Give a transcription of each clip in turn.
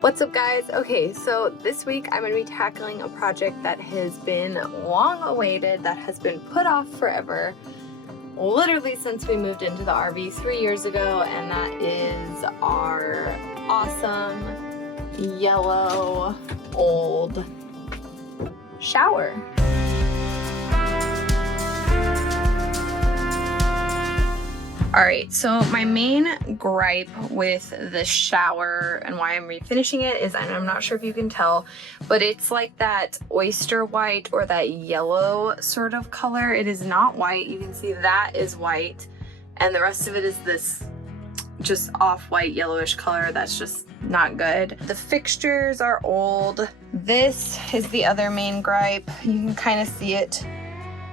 What's up, guys? Okay, so this week I'm going to be tackling a project that has been long awaited, that has been put off forever, literally since we moved into the RV 3 years ago, and that is our awesome yellow old shower. Alright, so my main gripe with the shower and why I'm refinishing it is, and I'm not sure if you can tell, but it's like that oyster white or that yellow sort of color. It is not white. You can see that is white, and the rest of it is this just off-white yellowish color that's just not good. The fixtures are old. This is the other main gripe. You can kind of see it.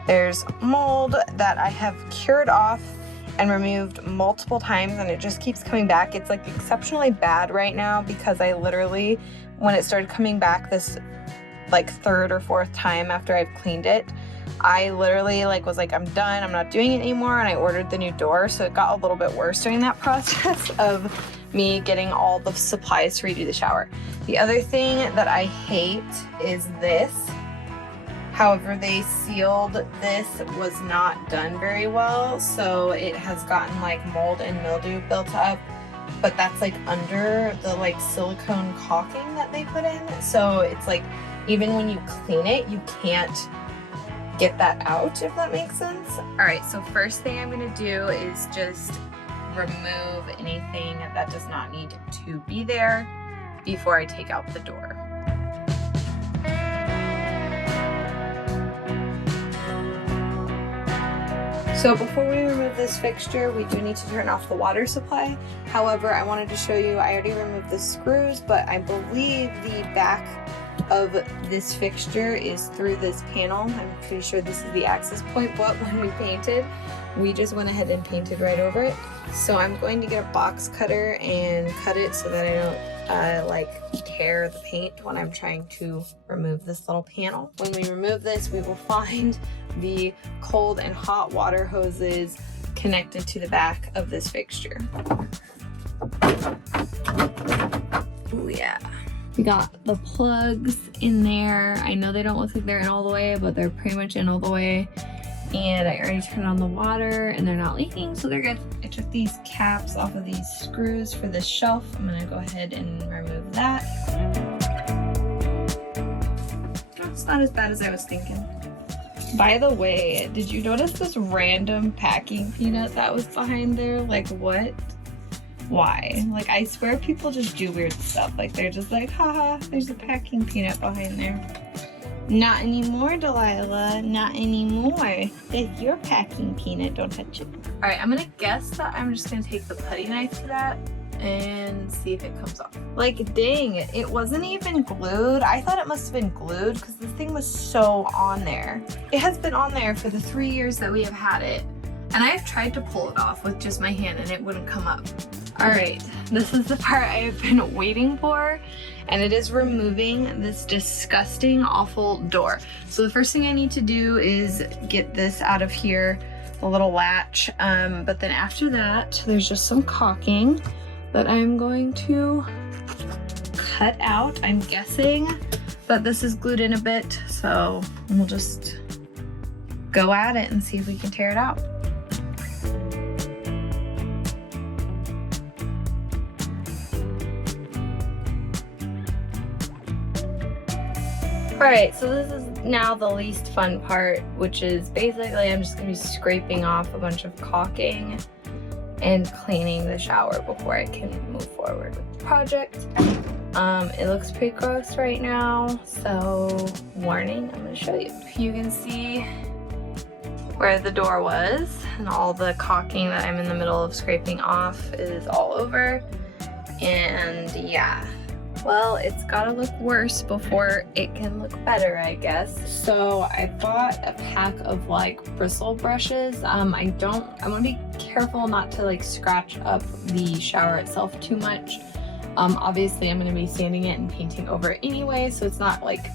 There's mold that I have cured off and removed multiple times, and it just keeps coming back. It's like exceptionally bad right now because I literally, when it started coming back this like third or fourth time after I've cleaned it, I literally was like, I'm done, I'm not doing it anymore, and I ordered the new door. So it got a little bit worse during that process of me getting all the supplies to redo the shower. The other thing that I hate is this. However, they sealed this, was not done very well, so it has gotten like mold and mildew built up, but that's like under the like silicone caulking that they put in. So it's like, even when you clean it, you can't get that out, if that makes sense. All right, so first thing I'm gonna do is just remove anything that does not need to be there before I take out the door. So before we remove this fixture, we do need to turn off the water supply. However, I wanted to show you, I already removed the screws, but I believe the back of this fixture is through this panel. I'm pretty sure this is the access point, but when we painted, we just went ahead and painted right over it. So I'm going to get a box cutter and cut it so that I don't like tear the paint when I'm trying to remove this little panel. When we remove this, we will find the cold and hot water hoses connected to the back of this fixture. Oh yeah. We got the plugs in there. I know they don't look like they're in all the way, but they're pretty much in all the way. And I already turned on the water and they're not leaking, so they're good. I took these caps off of these screws for this shelf. I'm gonna go ahead and remove that. It's not as bad as I was thinking. By the way, did you notice this random packing peanut that was behind there? Like, what? Why? Like, I swear people just do weird stuff. Like, they're just like, haha, there's a packing peanut behind there. Not anymore, Delilah. Not anymore. It's your packing peanut. Don't touch it. All right, I'm gonna guess that I'm just gonna take the putty knife to that and see if it comes off. Like, dang, it wasn't even glued. I thought it must have been glued because this thing was so on there. It has been on there for the 3 years that we have had it. And I've tried to pull it off with just my hand and it wouldn't come up. All right, this is the part I have been waiting for, and it is removing this disgusting, awful door. So the first thing I need to do is get this out of here, the little latch. But then after that, there's just some caulking that I'm going to cut out. I'm guessing that this is glued in a bit, so we'll just go at it and see if we can tear it out. Alright, so this is now the least fun part, which is basically I'm just going to be scraping off a bunch of caulking and cleaning the shower before I can move forward with the project. It looks pretty gross right now, so warning, I'm going to show you. You can see where the door was, and all the caulking that I'm in the middle of scraping off is all over, and yeah. Well, it's gotta look worse before it can look better, I guess. So I bought a pack of like bristle brushes. I want to be careful not to like scratch up the shower itself too much. Obviously I'm gonna be sanding it and painting over it anyway, so it's not like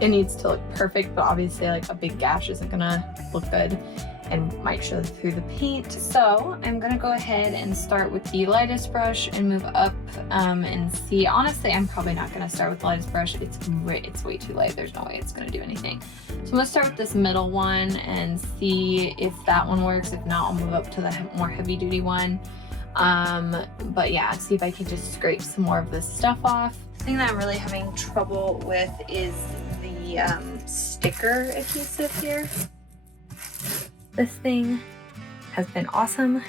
it needs to look perfect, but obviously like a big gash isn't gonna look good. and might show through the paint. So I'm gonna go ahead and start with the lightest brush and move up and see. Honestly, I'm probably not gonna start with the lightest brush. It's way too light. There's no way it's gonna do anything. So I'm gonna start with this middle one and see if that one works. If not, I'll move up to the more heavy duty one. But yeah, see if I can just scrape some more of this stuff off. The thing that I'm really having trouble with is the sticker adhesive here. This thing has been awesome.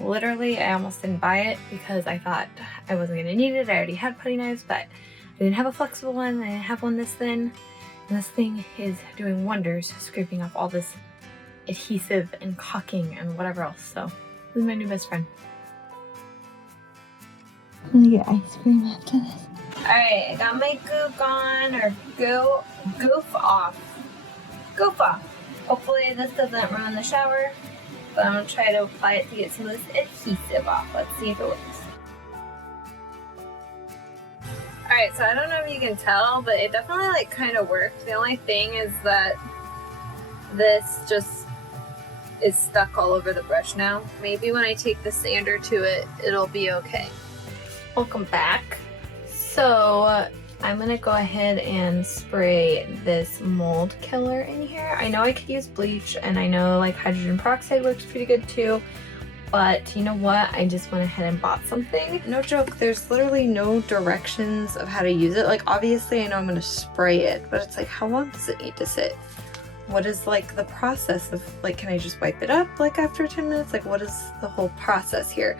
Literally, I almost didn't buy it because I thought I wasn't gonna need it. I already had putty knives, but I didn't have a flexible one. I didn't have one this thin. And this thing is doing wonders, scraping off all this adhesive and caulking and whatever else. So this is my new best friend. I'm gonna get ice cream after this. Alright, I got my gook on, or goof off. Goof off. Hopefully this doesn't ruin the shower, but I'm gonna try to apply it to get some of this adhesive off. Let's see if it works. Alright, so I don't know if you can tell, but it definitely like kind of worked. The only thing is that this just is stuck all over the brush now. Maybe when I take the sander to it, it'll be okay. Welcome back. So I'm gonna go ahead and spray this mold killer in here. I know I could use bleach, and I know like hydrogen peroxide works pretty good too, but you know what? I just went ahead and bought something. No joke, there's literally no directions of how to use it. Like obviously I know I'm gonna spray it, but it's like how long does it need to sit? What is like the process of like, can I just wipe it up like after 10 minutes? Like what is the whole process here?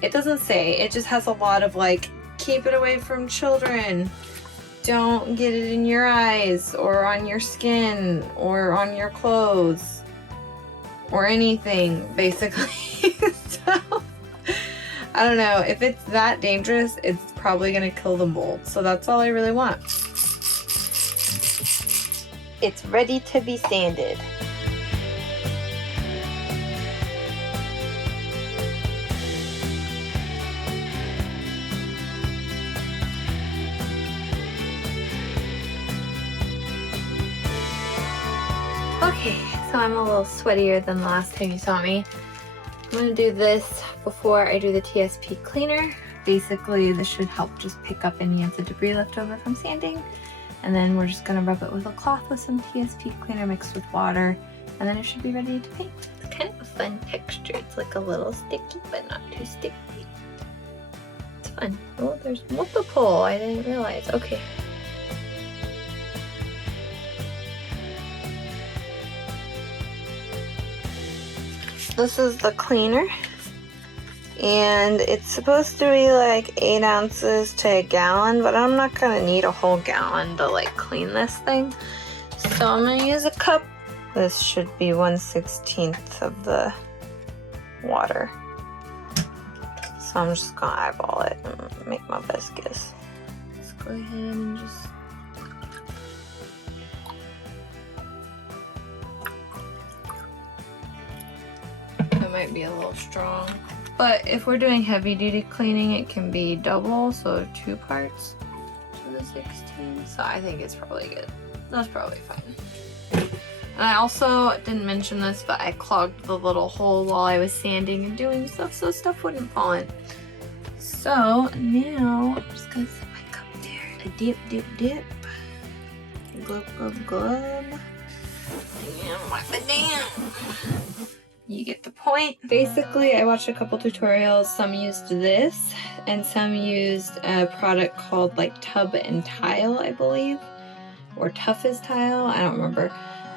It doesn't say. It just has a lot of like, keep it away from children. Don't get it in your eyes or on your skin or on your clothes or anything, basically. So, I don't know. If it's that dangerous, it's probably gonna kill the mold. So that's all I really want. It's ready to be sanded. Okay, so I'm a little sweatier than the last time you saw me. I'm gonna do this before I do the TSP cleaner. Basically, this should help just pick up any of the debris left over from sanding. And then we're just gonna rub it with a cloth with some TSP cleaner mixed with water, and then it should be ready to paint. It's kind of a fun texture. It's like a little sticky, but not too sticky. It's fun. Oh, there's multiple. I didn't realize. Okay. This is the cleaner, and it's supposed to be like 8 ounces to a gallon, but I'm not gonna need a whole gallon to like clean this thing. So I'm gonna use a cup. This should be 1/16 of the water. So I'm just gonna eyeball it and make my best guess. Let's go ahead and just might be a little strong, but if we're doing heavy duty cleaning, it can be double, so 2 parts to the 16. So I think it's probably good. That's probably fine. And I also didn't mention this, but I clogged the little hole while I was sanding and doing stuff so stuff wouldn't fall in. So now I'm just gonna set my cup there. A dip, dip, dip. Glub, glub, glub. And wipe it down. You get the point. Basically, I watched a couple tutorials. Some used this, and some used a product called like Tub and Tile, I believe, or Tough as Tile. I don't remember.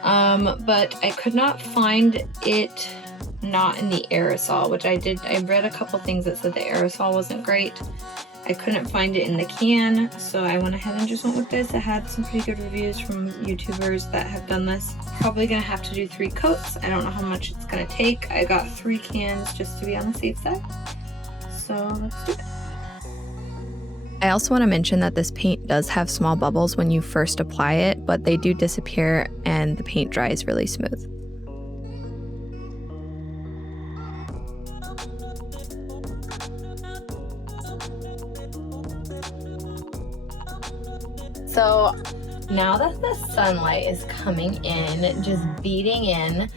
But I could not find it not in the aerosol, which I did. I read a couple things that said the aerosol wasn't great. I couldn't find it in the can, so I went ahead and just went with this. I had some pretty good reviews from YouTubers that have done this. Probably gonna have to do 3 coats. I don't know how much it's gonna take. I got 3 cans just to be on the safe side. So let's do it. I also want to mention that this paint does have small bubbles when you first apply it, but they do disappear and the paint dries really smooth. So now that the sunlight is coming in, just beating in,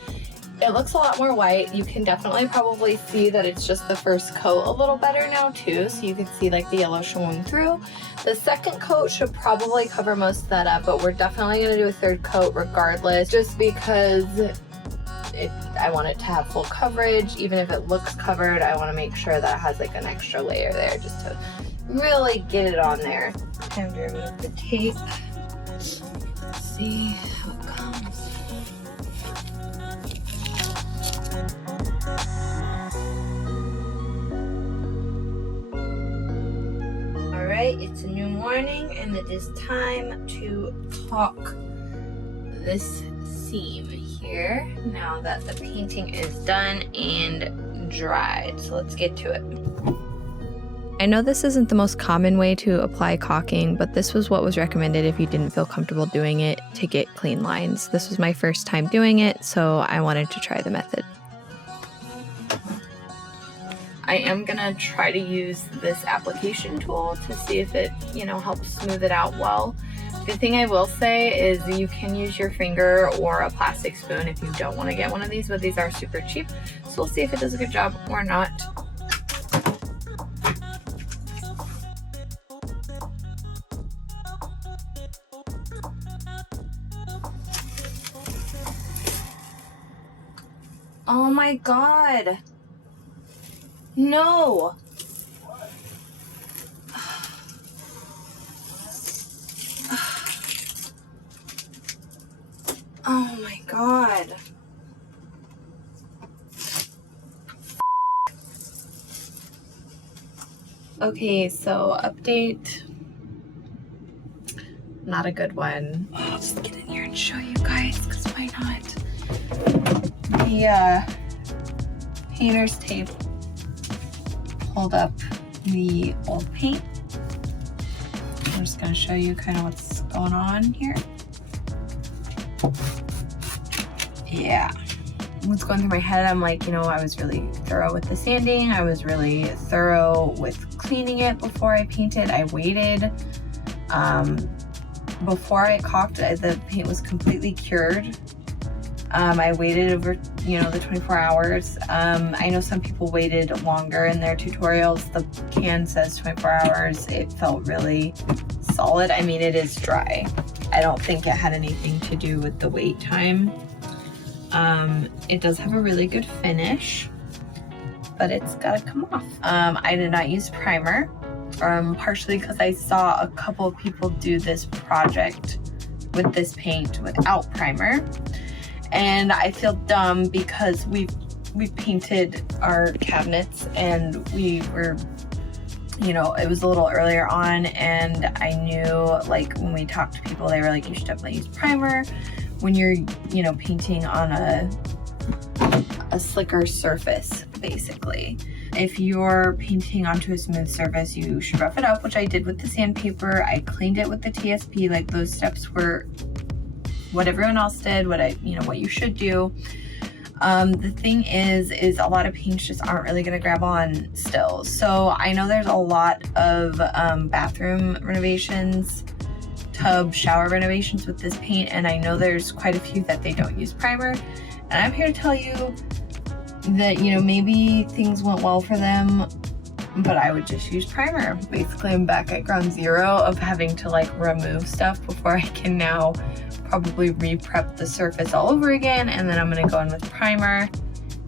It looks a lot more white. You can definitely probably see that it's just the first coat a little better now too, so you can see like the yellow showing through. The second coat should probably cover most of that up, but we're definitely going to do a third coat regardless, just because I want it to have full coverage. Even if it looks covered, I want to make sure that it has like an extra layer there just to really get it on there. Time to remove the tape. Let's see how it comes. Alright, it's a new morning and it is time to caulk this seam here now that the painting is done and dried. So let's get to it. I know this isn't the most common way to apply caulking, but this was what was recommended if you didn't feel comfortable doing it to get clean lines. This was my first time doing it, so I wanted to try the method. I am gonna try to use this application tool to see if it, helps smooth it out well. The thing I will say is you can use your finger or a plastic spoon if you don't want to get one of these, but these are super cheap. So we'll see if it does a good job or not. Oh my God. No. Oh my God. Okay, so update. Not a good one. I'll just get in here and show you guys, because why not? The painter's tape pulled up the old paint. I'm just going to show you kind of what's going on here. Yeah, what's going through my head, I'm like, I was really thorough with the sanding. I was really thorough with cleaning it before I painted. I waited. Before I caulked, the paint was completely cured. I waited over, the 24 hours. I know some people waited longer in their tutorials. The can says 24 hours. It felt really solid. I mean, it is dry. I don't think it had anything to do with the wait time. It does have a really good finish, but it's gotta come off. I did not use primer, partially because I saw a couple of people do this project with this paint without primer. And I feel dumb because we painted our cabinets and we were, it was a little earlier on, and I knew, like, when we talked to people, they were like, you should definitely use primer when you're, painting on a slicker surface, basically. If you're painting onto a smooth surface, you should rough it up, which I did with the sandpaper. I cleaned it with the TSP. Like, those steps were what everyone else did, what you should do. The thing is a lot of paints just aren't really gonna grab on still. So I know there's a lot of bathroom renovations, tub, shower renovations with this paint, and I know there's quite a few that they don't use primer. And I'm here to tell you that, maybe things went well for them, but I would just use primer. Basically, I'm back at ground zero of having to remove stuff before I can now probably re-prep the surface all over again, and then I'm gonna go in with primer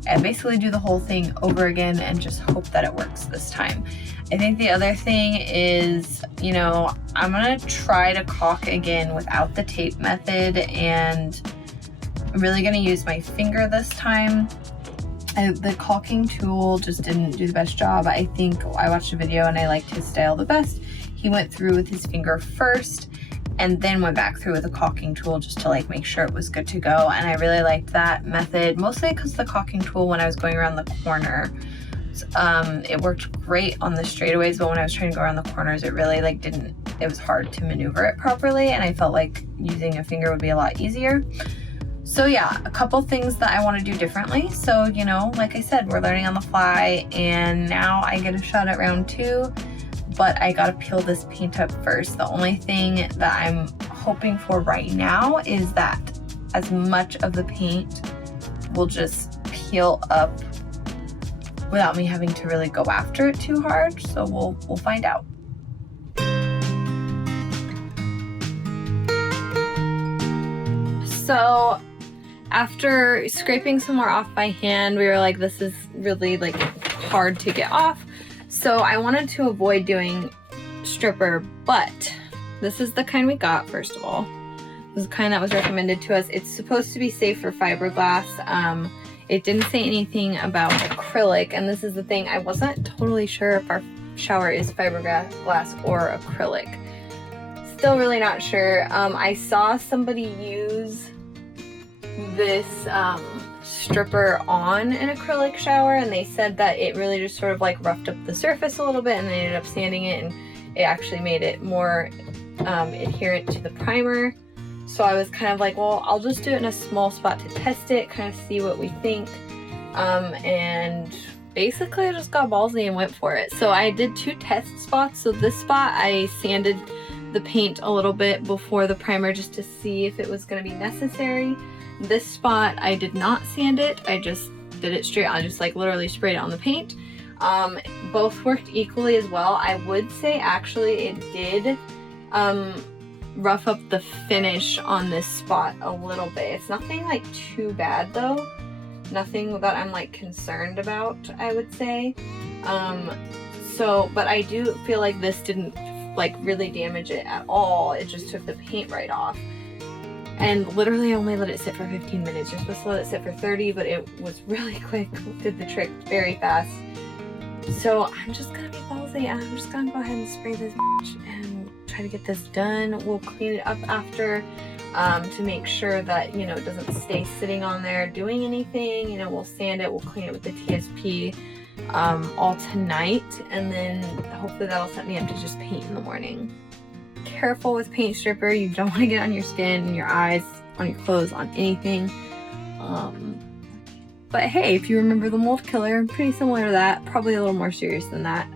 and basically do the whole thing over again and just hope that it works this time. I think the other thing is, I'm gonna try to caulk again without the tape method, and I'm really gonna use my finger this time. The caulking tool just didn't do the best job. I think I watched a video and I liked his style the best. He went through with his finger first and then went back through with a caulking tool just to make sure it was good to go. And I really liked that method, mostly because the caulking tool, when I was going around the corner, it worked great on the straightaways, but when I was trying to go around the corners, it really it was hard to maneuver it properly, and I felt like using a finger would be a lot easier. So yeah, a couple things that I want to do differently. So, like I said, we're learning on the fly, and now I get a shot at round 2. But I gotta peel this paint up first. The only thing that I'm hoping for right now is that as much of the paint will just peel up without me having to really go after it too hard. So we'll find out. So after scraping some more off by hand, we were like, this is really like hard to get off. So I wanted to avoid doing stripper, but this is the kind we got. First of all, this is the kind that was recommended to us. It's supposed to be safe for fiberglass. It didn't say anything about acrylic, and this is the thing, I wasn't totally sure if our shower is fiberglass or acrylic. Still really not sure. I saw somebody use this stripper on an acrylic shower, and they said that it really just sort of like roughed up the surface a little bit, and they ended up sanding it, and it actually made it more adherent to the primer. So I was kind of like, well, I'll just do it in a small spot to test it, kind of see what we think. And basically I just got ballsy and went for it. So I did 2 test spots. So this spot I sanded the paint a little bit before the primer just to see if it was going to be necessary. This spot I did not sand it. I just did it straight. I just like literally sprayed it on the paint. Both worked equally as well. I would say actually it did rough up the finish on this spot a little bit. It's nothing like too bad though. Nothing that I'm like concerned about, I would say. But I do feel like this didn't like really damage it at all. It just took the paint right off. And literally I only let it sit for 15 minutes. You're supposed to let it sit for 30, but it was really quick. Did the trick very fast. So I'm just gonna be ballsy and I'm just gonna go ahead and spray this and try to get this done. We'll clean it up after to make sure that, you know, it doesn't stay sitting on there doing anything. You know, we'll sand it, we'll clean it with the TSP all tonight, and then hopefully that'll set me up to just paint in the morning. Careful with paint stripper. You don't want to get on your skin, your eyes, on your clothes, on anything. But hey, if you remember the mold killer, pretty similar to that, probably a little more serious than that.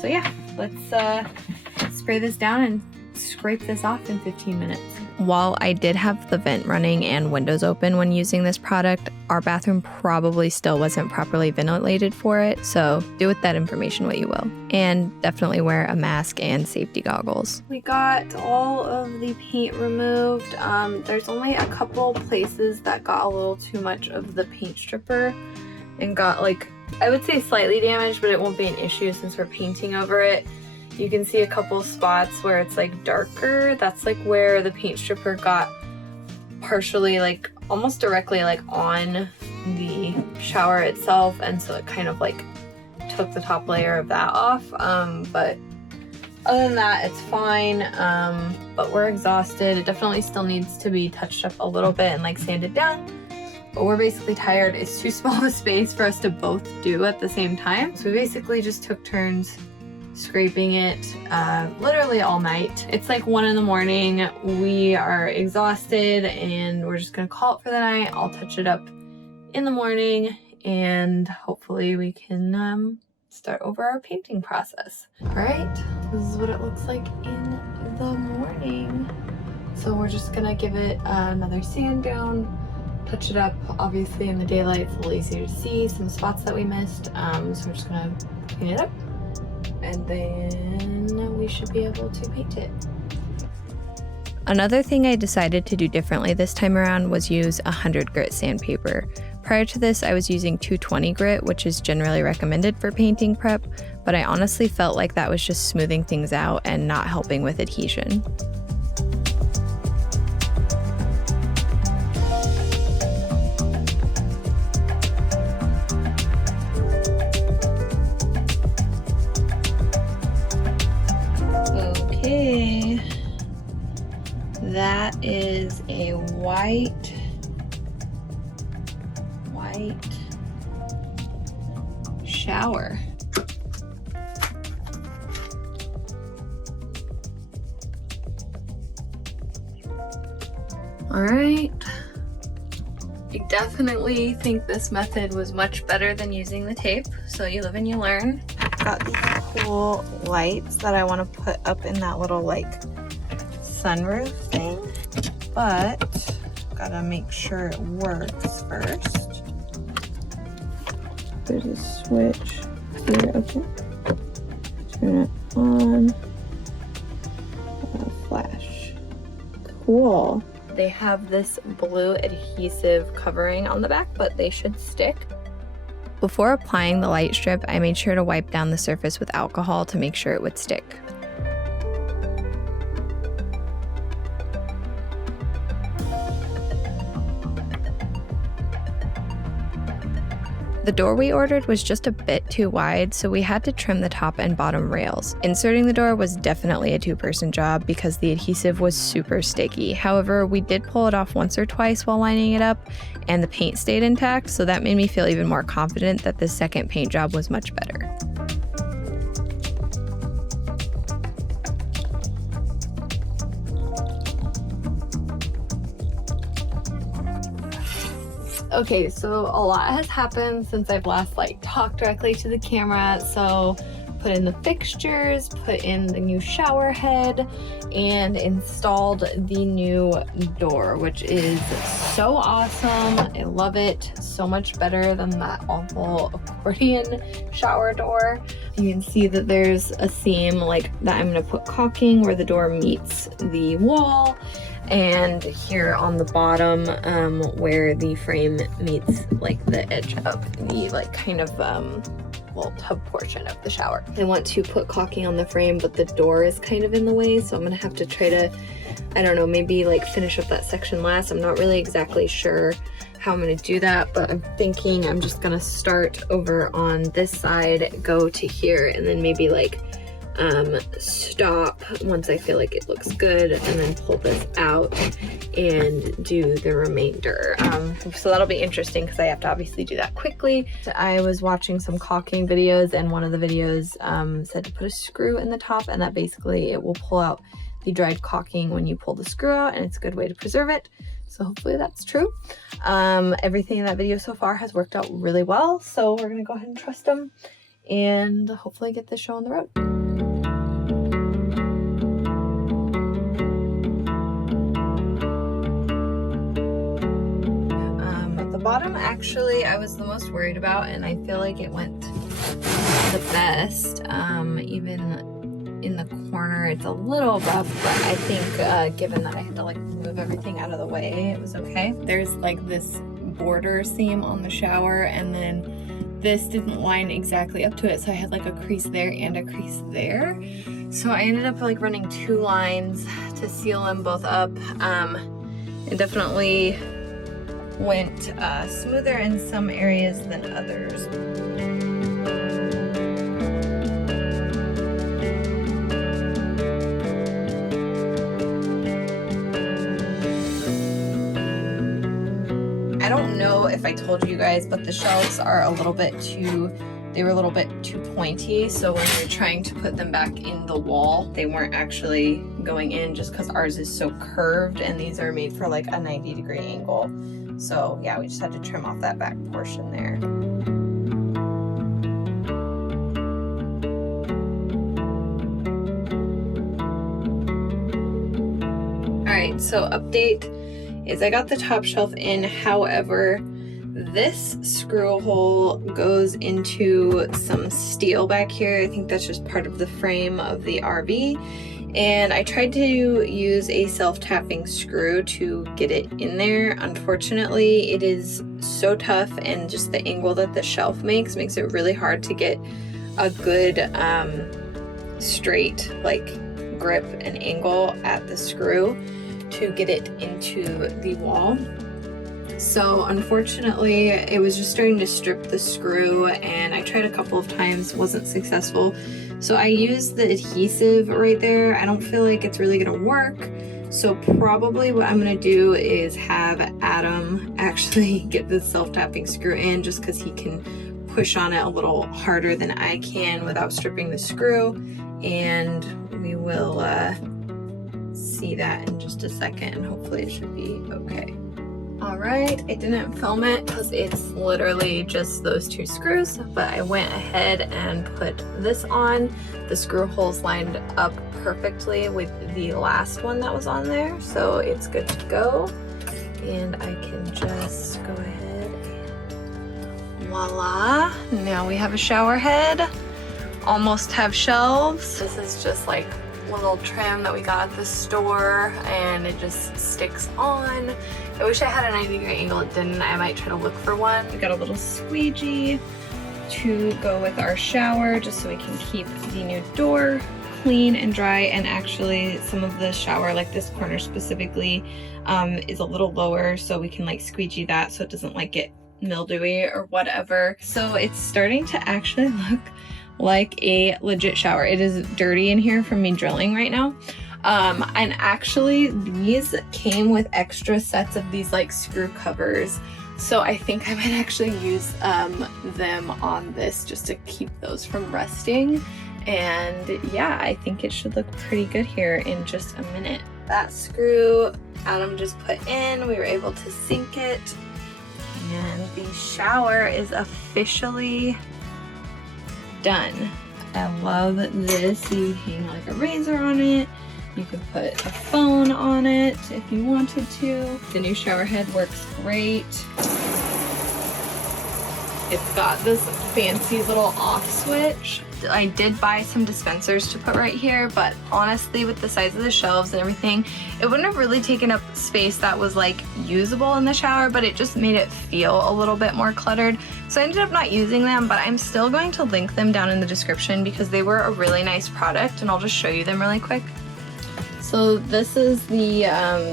So yeah, let's spray this down and scrape this off in 15 minutes. While I did have the vent running and windows open when using this product, our bathroom probably still wasn't properly ventilated for it, so do with that information what you will. And definitely wear a mask and safety goggles. We got all of the paint removed. There's only a couple places that got a little too much of the paint stripper and got like, I would say slightly damaged, but it won't be an issue since we're painting over it. You can see a couple spots where it's like darker. That's like where the paint stripper got partially like almost directly like on the shower itself, and so it kind of like took the top layer of that off. But other than that, it's fine. But we're exhausted. It definitely still needs to be touched up a little bit and like sanded down. But we're basically tired. It's too small of a space for us to both do at the same time. So we basically just took turns scraping it literally all night. It's like 1 in the morning. We are exhausted and we're just gonna call it for the night. I'll touch it up in the morning and hopefully we can start over our painting process. All right, this is what it looks like in the morning. So we're just gonna give it another sand down, touch it up. Obviously in the daylight it's a little easier to see some spots that we missed. So we're just gonna clean it up, and then we should be able to paint it. Another thing I decided to do differently this time around was use 100 grit sandpaper. Prior to this, I was using 220 grit, which is generally recommended for painting prep, but I honestly felt like that was just smoothing things out and not helping with adhesion. Okay, that is a white shower. All right, I definitely think this method was much better than using the tape, so you live and you learn. Got these cool lights that I want to put up in that little like sunroof thing, but Gotta make sure it works first. There's a switch here, okay. Turn it on. Flash. Cool. They have this blue adhesive covering on the back, but they should stick. Before applying the light strip, I made sure to wipe down the surface with alcohol to make sure it would stick. The door we ordered was just a bit too wide, so we had to trim the top and bottom rails. Inserting the door was definitely a two-person job because the adhesive was super sticky. However, we did pull it off once or twice while lining it up, and the paint stayed intact, so that made me feel even more confident that the second paint job was much better. Okay, so a lot has happened since I've last talked directly to the camera. So put in the fixtures, put in the new shower head, and installed the new door, which is so awesome. I love it so much better than that awful accordion shower door. You can see that there's a seam that I'm gonna put caulking where the door meets the wall, and here on the bottom where the frame meets the edge of the tub portion of the shower. I want to put caulking on the frame, but the door is kind of in the way, so I'm gonna have to try to, I don't know, maybe finish up that section last. I'm not really exactly sure how I'm gonna do that, but I'm thinking I'm just gonna start over on this side, go to here, and then maybe stop once I feel like it looks good, and then pull this out and do the remainder. So that'll be interesting because I have to obviously do that quickly. I was watching some caulking videos, and one of the videos said to put a screw in the top, and that basically it will pull out the dried caulking when you pull the screw out, and it's a good way to preserve it. So hopefully that's true. Everything in that video so far has worked out really well, so we're gonna go ahead and trust them and hopefully get this show on the road. Bottom actually I was the most worried about, and I feel like it went the best. Even in the corner it's a little rough, but I think given that I had to move everything out of the way, it was okay. There's this border seam on the shower, and then this didn't line exactly up to it, so I had a crease there and a crease there. So I ended up running two lines to seal them both up. It definitely went smoother in some areas than others. I don't know if I told you guys, but the shelves are a little bit too, they were a little bit too pointy, so when we were trying to put them back in the wall, they weren't actually going in just because ours is so curved, and these are made for a 90-degree angle. So yeah, we just had to trim off that back portion there. All right, so update is I got the top shelf in. However, this screw hole goes into some steel back here. I think that's just part of the frame of the RV. And I tried to use a self-tapping screw to get it in there. Unfortunately, it is so tough, and just the angle that the shelf makes it really hard to get a good straight grip and angle at the screw to get it into the wall. So unfortunately, it was just starting to strip the screw, and I tried a couple of times, wasn't successful. So I used the adhesive right there. I don't feel like it's really gonna work. So probably what I'm gonna do is have Adam actually get the self-tapping screw in, just because he can push on it a little harder than I can without stripping the screw. And we will see that in just a second, and hopefully it should be okay. All right, I didn't film it because it's literally just those two screws, but I went ahead and put this on. The screw holes lined up perfectly with the last one that was on there, so it's good to go. and I can just go ahead. Voila, now we have a shower head. Almost have shelves. This is just like little trim that we got at the store, and it just sticks on. I wish I had a 90-degree angle. It didn't. I might try to look for one. We got a little squeegee to go with our shower just so we can keep the new door clean and dry. And actually some of the shower, like this corner specifically, is a little lower, so we can like squeegee that so it doesn't like get mildewy or whatever. So it's starting to actually look like a legit shower. It is dirty in here from me drilling right now. And actually these came with extra sets of these like screw covers. So I think I might actually use them on this just to keep those from rusting. And yeah, I think it should look pretty good here in just a minute. That screw Adam just put in, we were able to sink it. And the shower is officially done. I love this. You hang like a razor on it. You could put a phone on it if you wanted to. The new shower head works great. It's got this fancy little off switch. I did buy some dispensers to put right here, but honestly with the size of the shelves and everything, it wouldn't have really taken up space that was like usable in the shower, but it just made it feel a little bit more cluttered. So I ended up not using them, but I'm still going to link them down in the description because they were a really nice product, and I'll just show you them really quick. So this is the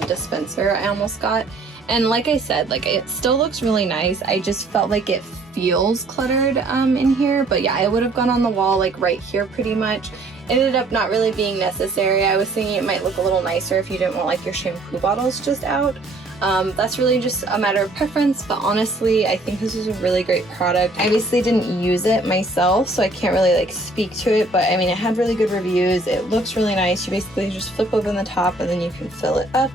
dispenser I almost got. And like I said, like it still looks really nice. I just felt like it feels cluttered in here, but yeah, it would have gone on the wall like right here pretty much. It ended up not really being necessary. I was thinking it might look a little nicer if you didn't want like your shampoo bottles just out. That's really just a matter of preference, but honestly I think this is a really great product. I obviously didn't use it myself, so I can't really like speak to it, but I mean it had really good reviews. It looks really nice. You basically just flip open the top and then you can fill it up.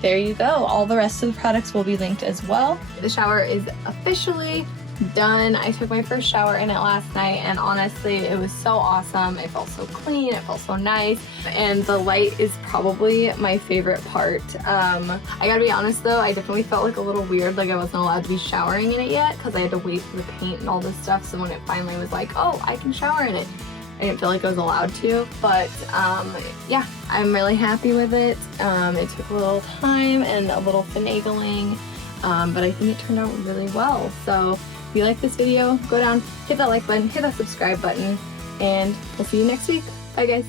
There you go. All the rest of the products will be linked as well. The shower is officially done. I took my first shower in it last night, and honestly it was so awesome. It felt so clean, it felt so nice, and the light is probably my favorite part. I gotta be honest though, I definitely felt like a little weird, like I wasn't allowed to be showering in it yet because I had to wait for the paint and all this stuff. So when it finally was like, oh, I can shower in it, I didn't feel like I was allowed to, but yeah, I'm really happy with it. It took a little time and a little finagling, but I think it turned out really well. So if you like this video, go down, hit that like button, hit that subscribe button, and we'll see you next week. Bye guys.